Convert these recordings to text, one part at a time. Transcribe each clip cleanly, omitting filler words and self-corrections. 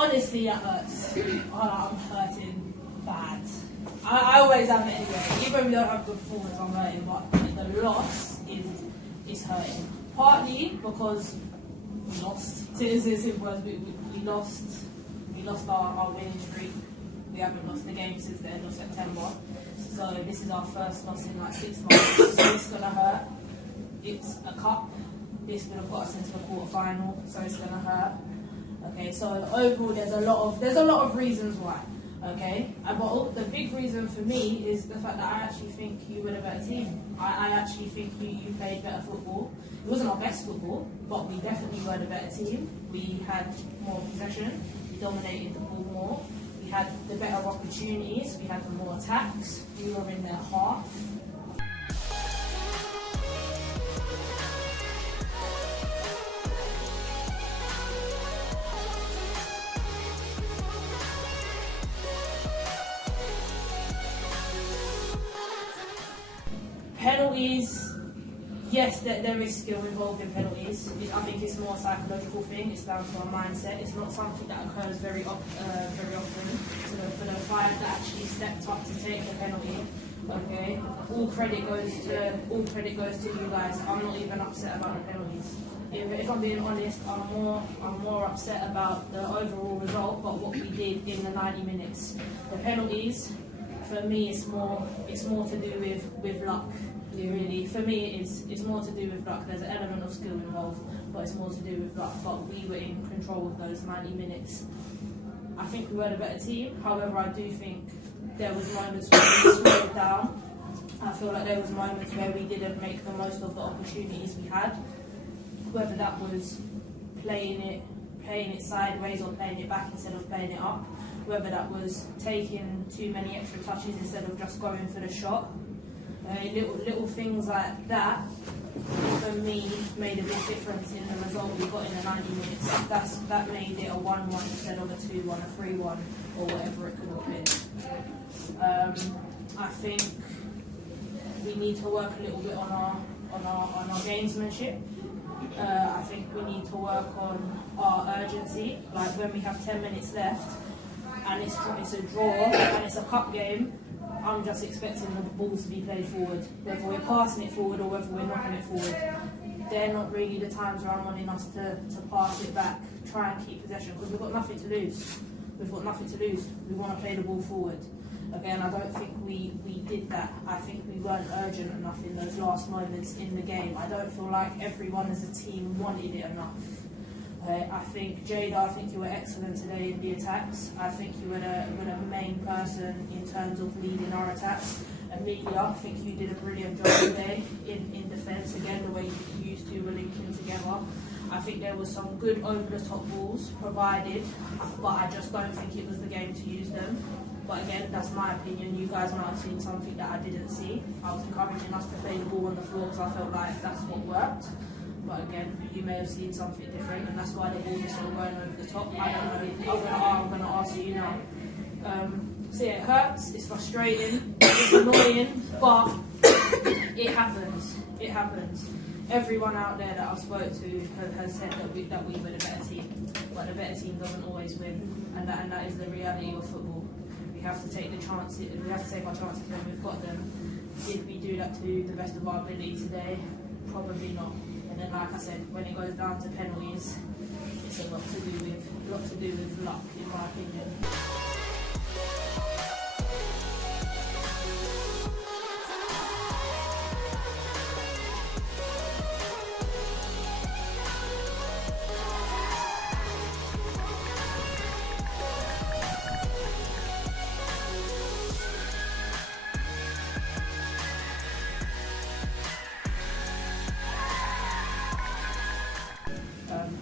Honestly, it hurts. I'm hurting bad. I always have it anyway. Even if we don't have good performance, I'm hurting. But the loss is hurting. Partly because we lost. It's as simple as we lost. We lost our winning streak. We haven't lost the game since the end of September. So this is our first loss in like 6 months. So it's gonna hurt. It's a cup. This would have got us into the quarter-final, so it's gonna hurt. Okay, so overall there's a lot of reasons why. Okay, but the big reason for me is the fact that I actually think you were a better team. I actually think you played better football. It wasn't our best football, but we definitely were the better team. We had more possession, we dominated the ball more, we had the better opportunities, we had the more attacks, we were in their half. Penalties, yes, there is skill involved in penalties. I think it's more a psychological thing. It's down to our mindset. It's not something that occurs very often. So for the 5 that actually stepped up to take the penalty, okay, all credit goes to you guys. I'm not even upset about the penalties. If I'm being honest, I'm more upset about the overall result, but what we did in the 90 minutes. The penalties, for me, it's more to do with luck. Really, for me, it's more to do with luck. There's an element of skill involved, but it's more to do with luck. But we were in control of those 90 minutes. I think we were the better team. However, I do think there was moments where we slowed down. I feel like there was moments where we didn't make the most of the opportunities we had. Whether that was playing it sideways or playing it back instead of playing it up. Whether that was taking too many extra touches instead of just going for the shot. Little things like that, for me, made a big difference in the result we got in the 90 minutes. That made it a 1-1 instead of a 2-1, a 3-1, or whatever it could have been. I think we need to work a little bit on our gamesmanship. I think we need to work on our urgency. Like when we have 10 minutes left and it's a draw and it's a cup game, I'm just expecting the balls to be played forward. Whether we're passing it forward or whether we're knocking it forward. They're not really the times where I'm wanting us to pass it back, try and keep possession, because we've got nothing to lose. We've got nothing to lose. We want to play the ball forward. Again, I don't think we did that. I think we weren't urgent enough in those last moments in the game. I don't feel like everyone as a team wanted it enough. I think Jada, I think you were excellent today in the attacks. I think you were the main person in terms of leading our attacks. Amelia, I think you did a brilliant job today in defence. Again, the way you two were linking together. I think there was some good over-the-top balls provided, but I just don't think it was the game to use them. But again, that's my opinion. You guys might have seen something that I didn't see. I was encouraging us to play the ball on the floor because I felt like that's what worked. But again, you may have seen something different, and that's why the ball is still going over the top. I don't know. I'm going to ask you now. So yeah, it hurts, it's frustrating, it's annoying, but it happens. It happens. Everyone out there that I've spoke to has said that we were the better team, but the better team doesn't always win, and that is the reality of football. We have to take the chances. We have to take our chances when we've got them. Did we do that to the best of our ability today? Probably not. And then, like I said, when it goes down to penalties, it's a lot to do with luck, in my opinion.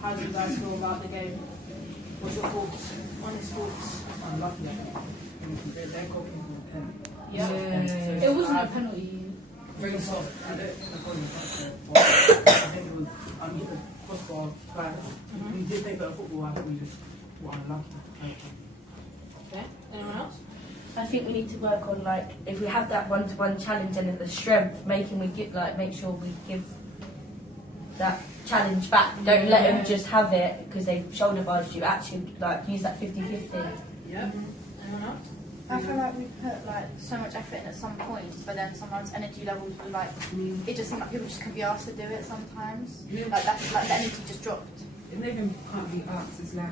How do you guys feel about the game? What's your thoughts? Honest thoughts? I'm lucky that they're copying from the pen. Yeah. It wasn't a penalty. Very soft. I think it was, cost for our players. We did play better football, I think we just were unlucky. Okay, anyone else? I think we need to work on, like, if we have that one-to-one challenge and the strength, make sure we give that challenge back. Don't let them just have it because they've shoulder barged you. Actually, like, use that 50-50. Yeah. I feel like we put like so much effort in at some point, but then sometimes energy levels were like, it just seemed like people just couldn't be asked to do it sometimes. Like that's like the energy just dropped. It even can't be asked. It's like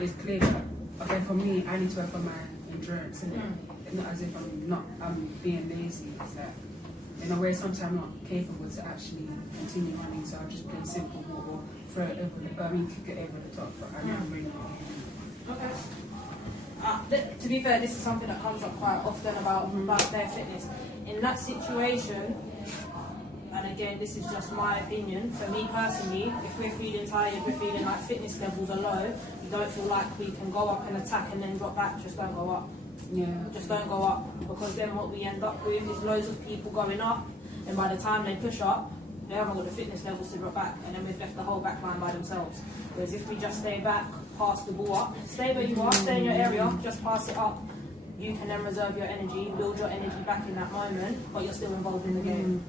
it's clear that, okay, for me, I need to work on my endurance, and it's not as if I'm being lazy. It's that in a way sometimes I'm not capable to actually continue running, so I'll just play simple ball or throw it over kick it over the top, but I never really. Okay. To be fair, this is something that comes up quite often about their fitness. In that situation, and again, this is just my opinion, for me personally, if we're feeling tired, we're feeling like fitness levels are low, we don't feel like we can go up and attack and then drop back, just don't go up. Yeah. Just don't go up, because then what we end up with is loads of people going up, and by the time they push up, they haven't got the fitness levels to drop back, and then we've left the whole back line by themselves. Whereas if we just stay back, pass the ball up, stay where you are, stay in your area, just pass it up, you can then reserve your energy, build your energy back in that moment, but you're still involved in the game.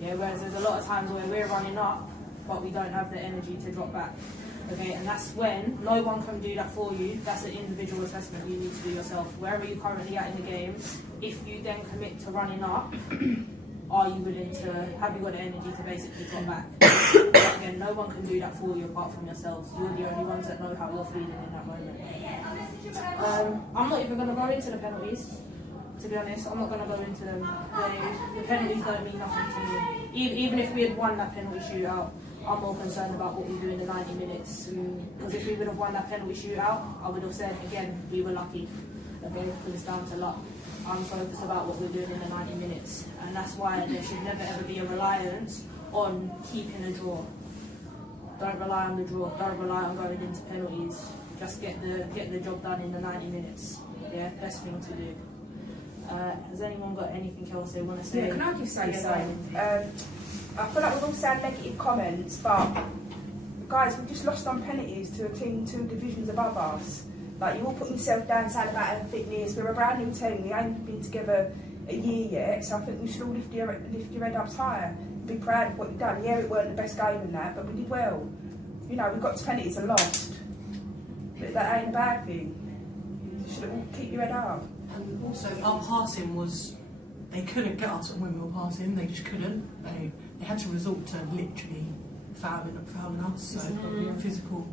Yeah, whereas there's a lot of times where we're running up, but we don't have the energy to drop back. Okay, and that's when no one can do that for you. That's an individual assessment you need to do yourself. Wherever you're currently at in the game, if you then commit to running up, are you willing to, have you got the energy to basically drop back? But again, no one can do that for you apart from yourselves. You're the only ones that know how you're feeling in that moment. I'm not even going to go into the penalties, to be honest. I'm not going to go into them. The penalties don't mean nothing to me. Even if we had won that penalty shootout, I'm more concerned about what we do in the 90 minutes. Because if we would have won that penalty shootout, I would have said, again, we were lucky. Okay, because it's down to luck. I'm focused about what we're doing in the 90 minutes. And that's why there should never ever be a reliance on keeping a draw. Don't rely on the draw. Don't rely on going into penalties. Just get the job done in the 90 minutes. Yeah, best thing to do. Has anyone got anything else they want to say? Yeah, can I just say something? I feel like we've all said negative comments, but guys, we just lost on penalties to a team 2 divisions above us. Like, you're all putting yourself down saying about our fitness. We're a brand new team. We ain't been together a year yet, so I think we should all lift your head up higher. Be proud of what you've done. Yeah, it weren't the best game in that, but we did well. You know, we got to penalties and lost. But that ain't a bad thing. You should all keep your head up. And also, our passing was, they couldn't get us when we were passing, they just couldn't. They had to resort to literally fouling us, so physical.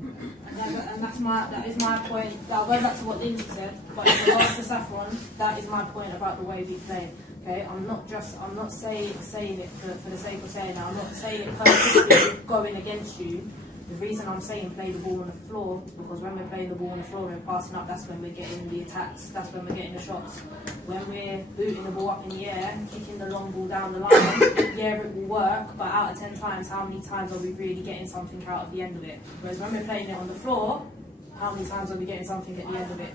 And that is my point. I'll go back to what Lindsay said, but in regards to Saffron, that is my point about the way we play. Okay, I'm not saying it for the sake of saying that. I'm not saying it purposely going against you. The reason I'm saying play the ball on the floor is because when we're playing the ball on the floor and passing up, that's when we're getting the attacks, that's when we're getting the shots. When we're booting the ball up in the air, kicking the long ball down the line, yeah, it will work, but out of 10 times, how many times are we really getting something out at the end of it? Whereas when we're playing it on the floor, how many times are we getting something at the end of it?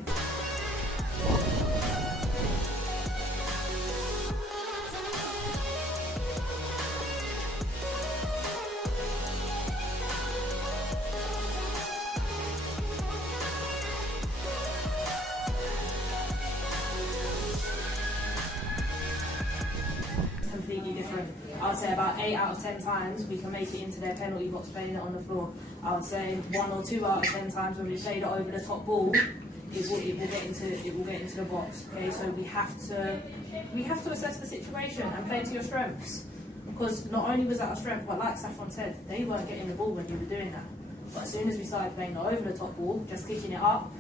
I would say about 8 out of 10 times we can make it into their penalty box playing it on the floor. I would say 1 or 2 out of 10 times when we played it over the top ball, it will get into the box. Okay, so we have to assess the situation and play to your strengths. Because not only was that our strength, but like Saffron said, they weren't getting the ball when you were doing that. But as soon as we started playing the over the top ball, just kicking it up,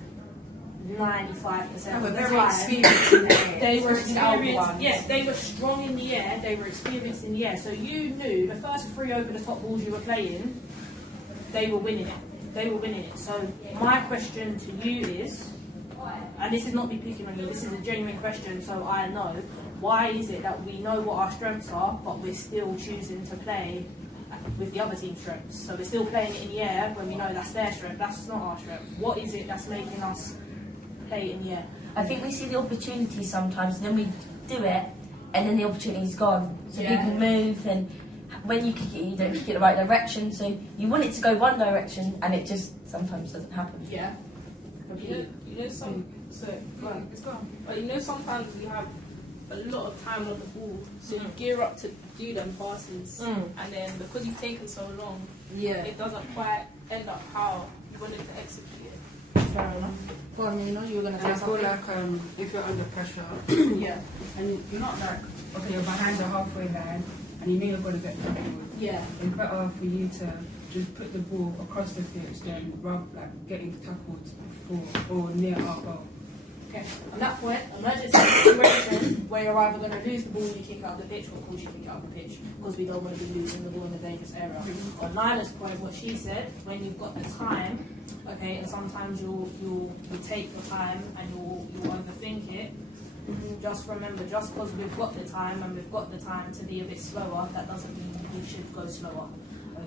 95% of the time, they were experienced. Yeah, they were strong in the air. They were experienced in the air. So you knew the first 3 over the top balls you were playing, they were winning it. They were winning it. So my question to you is, and this is not me picking on you. This is a genuine question. So I know, why is it that we know what our strengths are, but we're still choosing to play with the other team's strengths? So we're still playing it in the air when we know that's their strength. That's not our strength. What is it that's making us play in the air? I think we see the opportunity sometimes, and then we do it, and then the opportunity's gone. So people move, and when you kick it, you don't kick it the right direction. So you want it to go one direction, and it just sometimes doesn't happen. Yeah. You know, it's gone. But you know, sometimes we have a lot of time on the ball, so you gear up to do them passes, and then because you've taken so long, it doesn't quite end up how you wanted to execute it. Fair enough. Go on, you were going to say And I feel something. like if you're under pressure, Yeah, and you're not like, okay, you're behind the halfway line, and you know you're going to get tackled, yeah. it's better for you to just put the ball across the pitch than like getting tackled before or near our goal. Okay, on that point, emergency situation where you're either going to lose the ball, you kick it out the pitch, or of course you kick it out the pitch, because we don't want to be losing the ball in a dangerous area. On Lila's point, what she said, when you've got the time, okay, and sometimes you'll take your time and you'll overthink it. Just remember, just because we've got the time and we've got the time to be a bit slower, that doesn't mean we should go slower.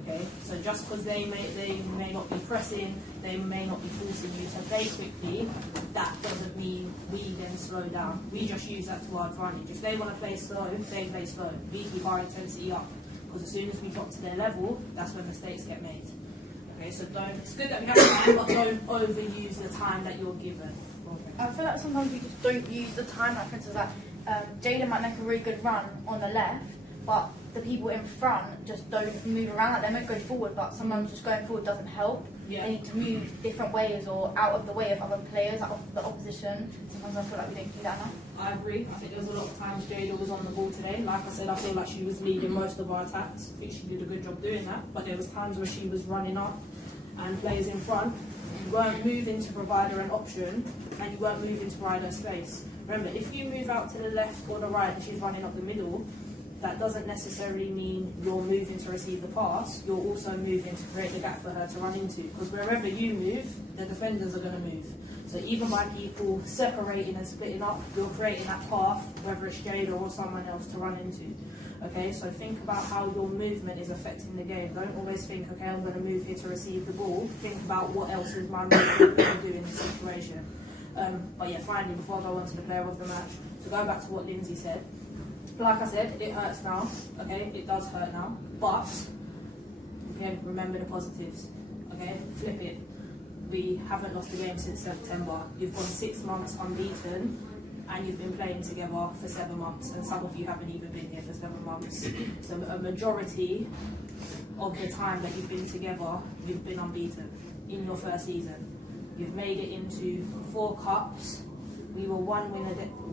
Okay, so just because they may not be pressing, they may not be forcing you to play quickly, that doesn't mean we then slow down. We just use that to our advantage. If they want to play slow, they play slow. We keep our intensity up, because as soon as we drop to their level, that's when mistakes get made. Okay, so it's good that we have time, but don't overuse the time that you're given. I feel like sometimes we just don't use the time. Like, for instance, Jada might make a really good run on the left, but the people in front just don't move around. Like, they might go forward, but sometimes just going forward doesn't help. Yeah. They need to move different ways or out of the way of other players, out of the opposition. Sometimes I feel like we don't do that enough. I agree. I think there was a lot of times Jada was on the ball today. Like I said, I feel like she was leading most of our attacks. I think she did a good job doing that. But there was times where she was running up and players in front. You weren't moving to provide her an option, and you weren't moving to provide her space. Remember, if you move out to the left or the right and she's running up the middle, that doesn't necessarily mean you're moving to receive the pass. You're also moving to create the gap for her to run into. Because wherever you move, the defenders are going to move. So even by people separating and splitting up, you're creating that path, whether it's Jada or someone else, to run into. Okay, so think about how your movement is affecting the game. Don't always think, okay, I'm going to move here to receive the ball. Think about what else is my movement going to do in this situation. But yeah, finally, before I go on to the player of the match, to go back to what Lindsay said, like I said, it hurts now, okay, it does hurt now, but, again, remember the positives, okay, flip it. We haven't lost a game since September. You've gone 6 months unbeaten, and you've been playing together for 7 months, and some of you haven't even been here for 7 months. So a majority of the time that you've been together, you've been unbeaten in your first season. You've made it into 4 cups. We were 1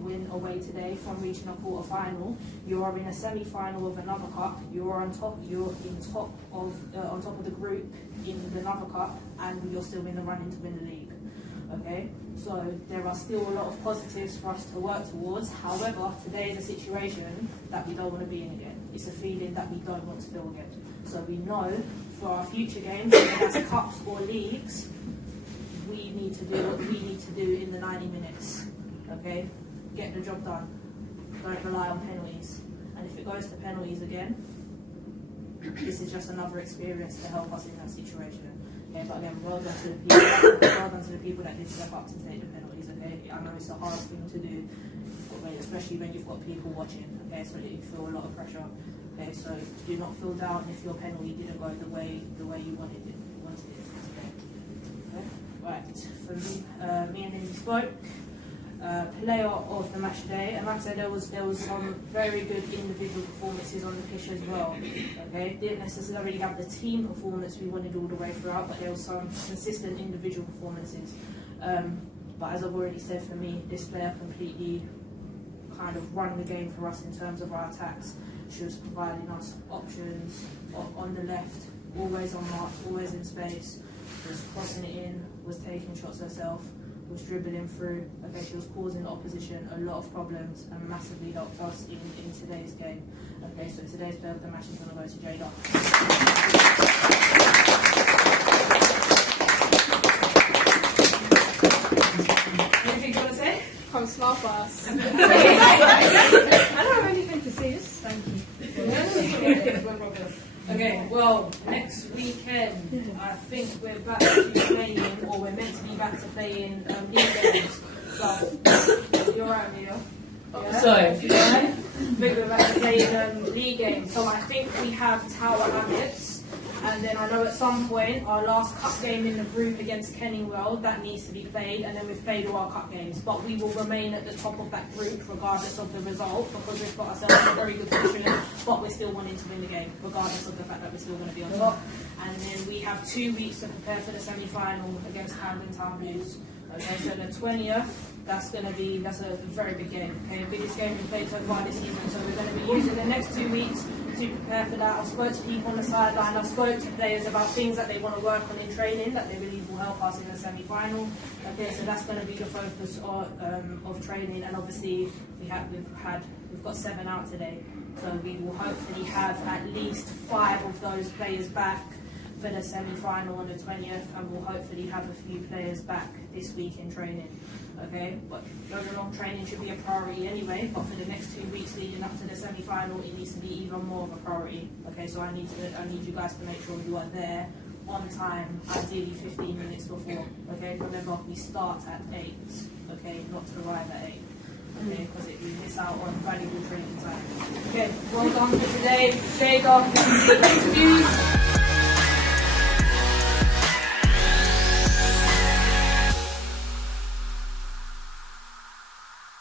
win away today from reaching a quarter-final. You are in a semi-final of another cup. You are on top of the group in another cup, and you're still in the running to win the league. Okay, so there are still a lot of positives for us to work towards. However, today is a situation that we don't want to be in again. It's a feeling that we don't want to feel again. So we know for our future games, whether that's cups or leagues, we need to do what we need to do in the 90 minutes. Okay, get the job done. Don't rely on penalties. And if it goes to penalties again, this is just another experience to help us in that situation. Okay, but again, well done to the people that did step up to take the penalties. Okay, I know it's a hard thing to do, especially when you've got people watching. Okay, so you feel a lot of pressure. Okay, so do not feel down if your penalty didn't go the way you wanted it. Okay, right. For me and Lindsay spoke. Player of the match today, and like I said, there was some very good individual performances on the pitch as well. Okay, didn't necessarily have the team performance we wanted all the way throughout, but there was some consistent individual performances. But as I've already said, for me, this player completely kind of run the game for us in terms of our attacks. She was providing us options on the left, always on mark, always in space, was crossing it in, was taking shots herself, was dribbling through. Okay, she was causing the opposition a lot of problems and massively helped us in today's game. Okay, so today's player of the match is going to go to Jada. Anything you want to say? Come smile for us. I don't have anything to say. Just thank you. Okay, well, next weekend, I think we're back to playing, or we're meant to be back to playing league games. So, you're right, Mia? Yeah? Sorry. I think we're back to playing league games. So I think we have Tower Hamlets And then I know at some point our last cup game in the group against Kenningwell, that needs to be played, and then we've played all our cup games. But we will remain at the top of that group regardless of the result, because we've got ourselves in a very good position, but we're still wanting to win the game, regardless of the fact that we're still going to be on top. And then we have 2 weeks to prepare for the semi-final against Camden Town Blues. Okay, so the 20th, that's a very big game. Okay, biggest game we've played so far this season. So we're going to be using the next 2 weeks to prepare for that. I've spoke to people on the sideline. I've spoke to players about things that they want to work on in training that they believe will help us in the semi-final. Okay, so that's going to be the focus of training. And obviously we've got 7 out today. So we will hopefully have at least 5 of those players back for the semi-final on the 20th, and we'll hopefully have a few players back this week in training. Okay, but overall training should be a priority anyway, but for the next 2 weeks leading up to the semi-final, it needs to be even more of a priority. Okay, so I need you guys to make sure you are there on time, ideally 15 minutes before. Okay, remember we start at 8. Okay, not to arrive at 8. Okay, because we miss out on valuable training time. Okay, well done for today. There you go. Interviews.